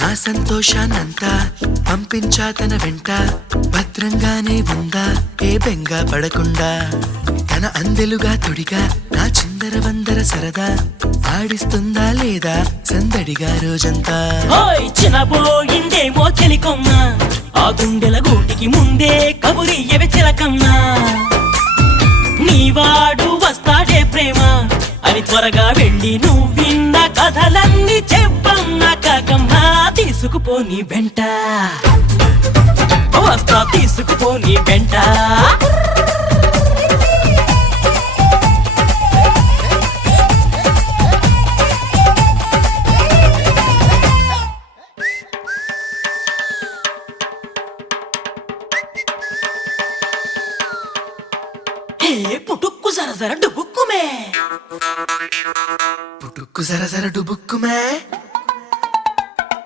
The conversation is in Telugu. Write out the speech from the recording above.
నా సంతోషాన్నంతా పంపించా తన వెంట, భద్రంగానే ఉందా ఏ బెంగ పడకుండా. తన అందెలుగా తొడిగా నా చిందర వందర సరదా, ఆడిస్తుందా లేదా సందడిగా రోజంతా. చిన్నబోయిందేమో చెలికొమ్మ, ఆ గుండెల గూటికి ముందే కబురియవే చిలకమ్మా. నీవాడు వస్తాడే ప్రేమ అని త్వరగా వెళ్ళి నువ్విన్న కథలన్నీ చెప్పమ్మా కాకమ్మా. తీసుకుపోని వెంట వస్తా, తీసుకుపోని వెంట. పుటుక్కు జర జర డుబుక్కుమే, పుటుక్కు జర జర డుబుక్కుమే.